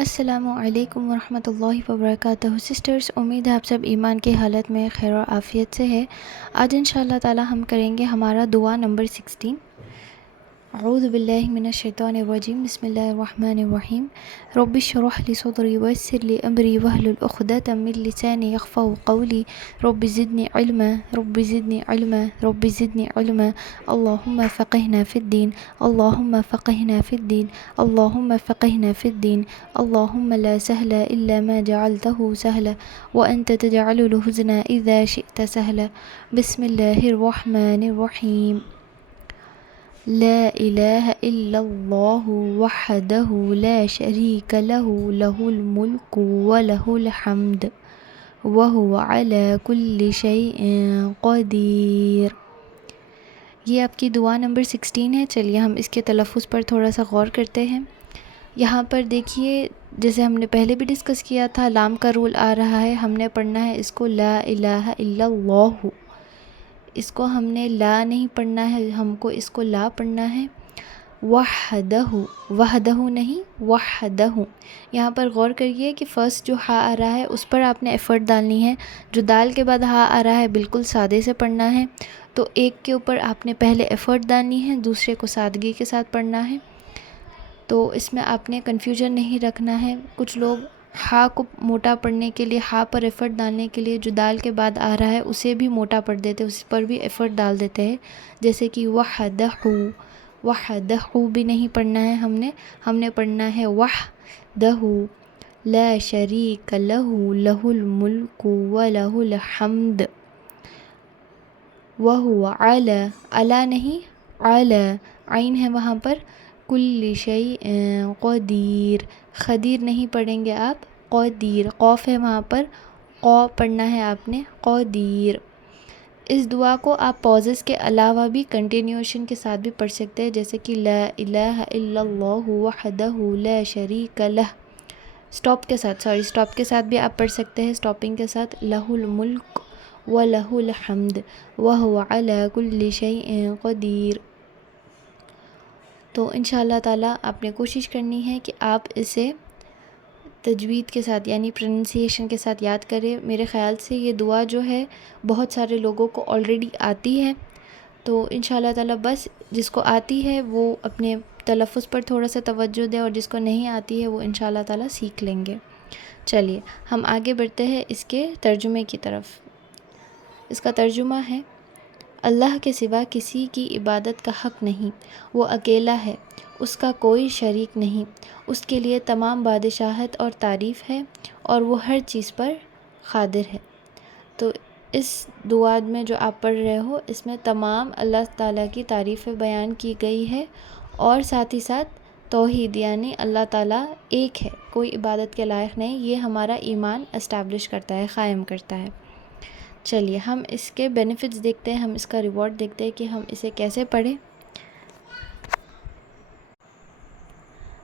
السلام علیکم ورحمۃ اللہ وبرکاتہ سسٹرز، امید ہے آپ سب ایمان کی حالت میں خیر و عافیت سے ہے۔ آج انشاءاللہ تعالی ہم کریں گے ہمارا دعا نمبر 16۔ اعوذ باللہ من الشیطان الرجیم، بسم اللہ الرحمن الرحیم۔ رب اشرح لی صدری ویسر لی امری واحلل عقدۃ من لسانی یفقہوا قولی۔ رب زدنی علما، رب زدنی علما، رب زدنی علما۔ اللہم فقہنا فی الدین، اللہم فقہنا فی الدین، اللہم فقہنا فی الدین۔ اللہم لا سہل الا ما جعلتہ سہلا وانت تجعل الحزن اذا شئت سہلا۔ بسم اللہ الرحمن الرحیم۔ لا الہ الا اللہ وحدہ لا شریک لہ، لہ الملک ولہ الحمد وہو علی کل شیء قدیر۔ یہ آپ کی دعا نمبر 16 ہے۔ چلیے ہم اس کے تلفظ پر تھوڑا سا غور کرتے ہیں۔ یہاں پر دیکھیے، جیسے ہم نے پہلے بھی ڈسکس کیا تھا، لام کا رول آ رہا ہے، ہم نے پڑھنا ہے اس کو لا الہ الا اللہ۔ اس کو ہم نے لا نہیں پڑھنا ہے، ہم کو اس کو لا پڑھنا ہے۔ وحدہ، وحدہ نہیں وحدہ۔ یہاں پر غور کریے کہ فرسٹ جو ہا آ رہا ہے اس پر آپ نے ایفرٹ ڈالنی ہے۔ جو دال کے بعد ہا آ رہا ہے بالکل سادے سے پڑھنا ہے، تو ایک کے اوپر آپ نے پہلے ایفرٹ ڈالنی ہے، دوسرے کو سادگی کے ساتھ پڑھنا ہے۔ تو اس میں آپ نے کنفیوژن نہیں رکھنا ہے۔ کچھ لوگ ہا کو موٹا پڑھنے کے لیے، ہا پر ایفرٹ ڈالنے کے لیے جو دال کے بعد آ رہا ہے اسے بھی موٹا پڑھ دیتے، اس پر بھی ایفرٹ ڈال دیتے ہیں، جیسے کہ وحدہ، وحدہ بھی نہیں پڑھنا ہے ہم نے پڑھنا ہے وحدہ لا شریک لہ، لہ الملک ولہ الحمد وہو علی، علی نہیں علی، عین ہے وہاں پر، کل شیء قدیر، قدیر نہیں پڑھیں گے آپ، قدیر، قوف ہے وہاں پر، قو پڑھنا ہے آپ نے، قدیر۔ اس دعا کو آپ پوزز کے علاوہ بھی کنٹینیوشن کے ساتھ بھی پڑھ سکتے ہیں، جیسے کہ لا الہ الا اللہ وحدہ لا شریک لہ، سٹاپ کے ساتھ بھی آپ پڑھ سکتے ہیں، سٹاپنگ کے ساتھ، لہ الملک ولہ الحمد وہو علی کل شیء قدیر۔ تو انشاءاللہ تعالیٰ آپ نے کوشش کرنی ہے کہ آپ اسے تجوید کے ساتھ یعنی پروننسیشن کے ساتھ یاد کریں۔ میرے خیال سے یہ دعا جو ہے بہت سارے لوگوں کو آلریڈی آتی ہے، تو انشاءاللہ تعالیٰ بس جس کو آتی ہے وہ اپنے تلفظ پر تھوڑا سا توجہ دے، اور جس کو نہیں آتی ہے وہ انشاءاللہ تعالیٰ سیکھ لیں گے۔ چلیے ہم آگے بڑھتے ہیں اس کے ترجمے کی طرف۔ اس کا ترجمہ ہے: اللہ کے سوا کسی کی عبادت کا حق نہیں، وہ اکیلا ہے، اس کا کوئی شریک نہیں، اس کے لیے تمام بادشاہت اور تعریف ہے، اور وہ ہر چیز پر قادر ہے۔ تو اس دعا میں جو آپ پڑھ رہے ہو، اس میں تمام اللہ تعالیٰ کی تعریفیں بیان کی گئی ہے، اور ساتھ ہی ساتھ توحید یعنی اللہ تعالیٰ ایک ہے، کوئی عبادت کے لائق نہیں، یہ ہمارا ایمان اسٹیبلش کرتا ہے، قائم کرتا ہے۔ چلیے ہم اس کے بینیفٹس دیکھتے ہیں، ہم اس کا ریوارڈ دیکھتے ہیں کہ ہم اسے کیسے پڑھیں۔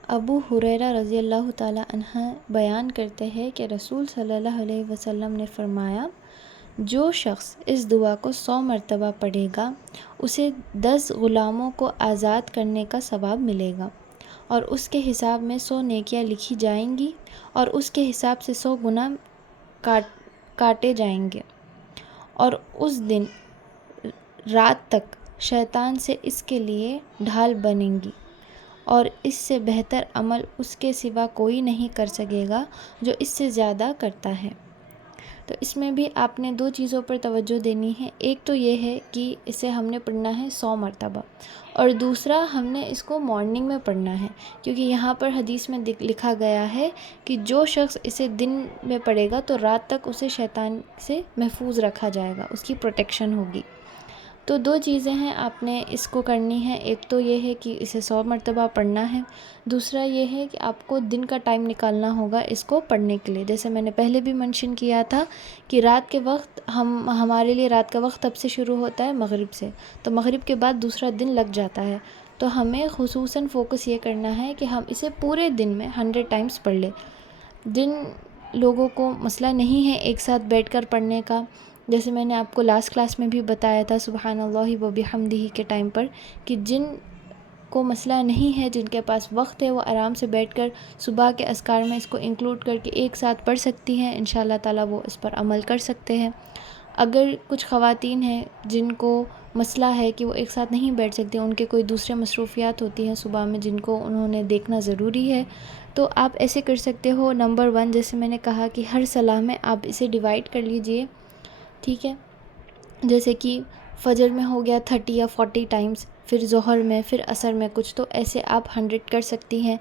ابو ہریرہ رضی اللہ تعالیٰ عنہ بیان کرتے ہیں کہ رسول صلی اللہ علیہ وسلم نے فرمایا، جو شخص اس دعا کو 100 مرتبہ پڑھے گا، اسے 10 غلاموں کو آزاد کرنے کا ثواب ملے گا، اور اس کے حساب میں 100 نیکیاں لکھی جائیں گی، اور اس کے حساب سے 100 گناہ کاٹے جائیں گے، اور اس دن رات تک شیطان سے اس کے لیے ڈھال بنیں گی، اور اس سے بہتر عمل اس کے سوا کوئی نہیں کر سکے گا جو اس سے زیادہ کرتا ہے۔ تو اس میں بھی آپ نے 2 چیزوں پر توجہ دینی ہے، ایک تو یہ ہے کہ اسے ہم نے پڑھنا ہے 100 مرتبہ، اور دوسرا ہم نے اس کو مارننگ میں پڑھنا ہے، کیونکہ یہاں پر حدیث میں لکھا گیا ہے کہ جو شخص اسے دن میں پڑھے گا تو رات تک اسے شیطان سے محفوظ رکھا جائے گا، اس کی پروٹیکشن ہوگی۔ تو 2 چیزیں ہیں آپ نے اس کو کرنی ہے، ایک تو یہ ہے کہ اسے 100 مرتبہ پڑھنا ہے، دوسرا یہ ہے کہ آپ کو دن کا ٹائم نکالنا ہوگا اس کو پڑھنے کے لیے۔ جیسے میں نے پہلے بھی منشن کیا تھا کہ رات کے وقت ہمارے لیے رات کا وقت تب سے شروع ہوتا ہے مغرب سے، تو مغرب کے بعد دوسرا دن لگ جاتا ہے، تو ہمیں خصوصاً فوکس یہ کرنا ہے کہ ہم اسے پورے دن میں 100 ٹائمز پڑھ لیں۔ دن لوگوں کو مسئلہ نہیں ہے ایک ساتھ بیٹھ کر پڑھنے کا، جیسے میں نے آپ کو لاسٹ کلاس میں بھی بتایا تھا سبحان اللہ و بحمدہ کے ٹائم پر، کہ جن کو مسئلہ نہیں ہے، جن کے پاس وقت ہے، وہ آرام سے بیٹھ کر صبح کے اذکار میں اس کو انکلوڈ کر کے ایک ساتھ پڑھ سکتی ہیں، انشاءاللہ تعالیٰ وہ اس پر عمل کر سکتے ہیں۔ اگر کچھ خواتین ہیں جن کو مسئلہ ہے کہ وہ ایک ساتھ نہیں بیٹھ سکتی، ان کے کوئی دوسرے مصروفیات ہوتی ہیں صبح میں جن کو انہوں نے دیکھنا ضروری ہے، تو آپ ایسے کر سکتے ہو۔ نمبر 1، جیسے میں نے کہا کہ ہر صلاح میں آپ اسے ڈیوائڈ کر لیجئے، ٹھیک ہے، جیسے کہ فجر میں ہو گیا 30 یا 40 ٹائمز، پھر ظہر میں، پھر عصر میں کچھ، تو ایسے آپ 100 کر سکتی ہیں۔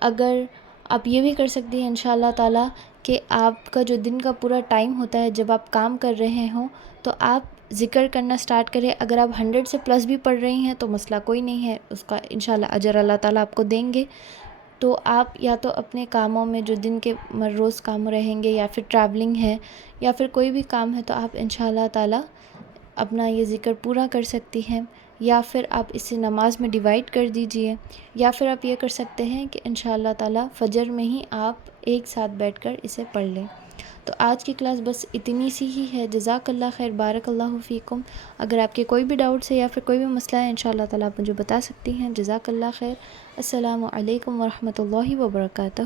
اگر آپ یہ بھی کر سکتی ہیں انشاءاللہ تعالیٰ کہ آپ کا جو دن کا پورا ٹائم ہوتا ہے جب آپ کام کر رہے ہوں تو آپ ذکر کرنا سٹارٹ کریں۔ اگر آپ 100 سے پلس بھی پڑھ رہی ہیں تو مسئلہ کوئی نہیں ہے، اس کا انشاءاللہ اجر اللہ تعالیٰ آپ کو دیں گے۔ تو آپ یا تو اپنے کاموں میں جو دن کے روز کام رہیں گے، یا پھر ٹریولنگ ہے، یا پھر کوئی بھی کام ہے، تو آپ انشاءاللہ تعالیٰ اپنا یہ ذکر پورا کر سکتی ہیں، یا پھر آپ اسے نماز میں ڈیوائڈ کر دیجئے، یا پھر آپ یہ کر سکتے ہیں کہ انشاءاللہ تعالیٰ فجر میں ہی آپ ایک ساتھ بیٹھ کر اسے پڑھ لیں۔ تو آج کی کلاس بس اتنی سی ہی ہے۔ جزاک اللہ خیر، بارک اللہ فیکم۔ اگر آپ کے کوئی بھی ڈاؤٹس ہے یا پھر کوئی بھی مسئلہ ہے، انشاءاللہ تعالیٰ آپ مجھے بتا سکتی ہیں۔ جزاک اللہ خیر۔ السلام علیکم ورحمۃ اللہ وبرکاتہ۔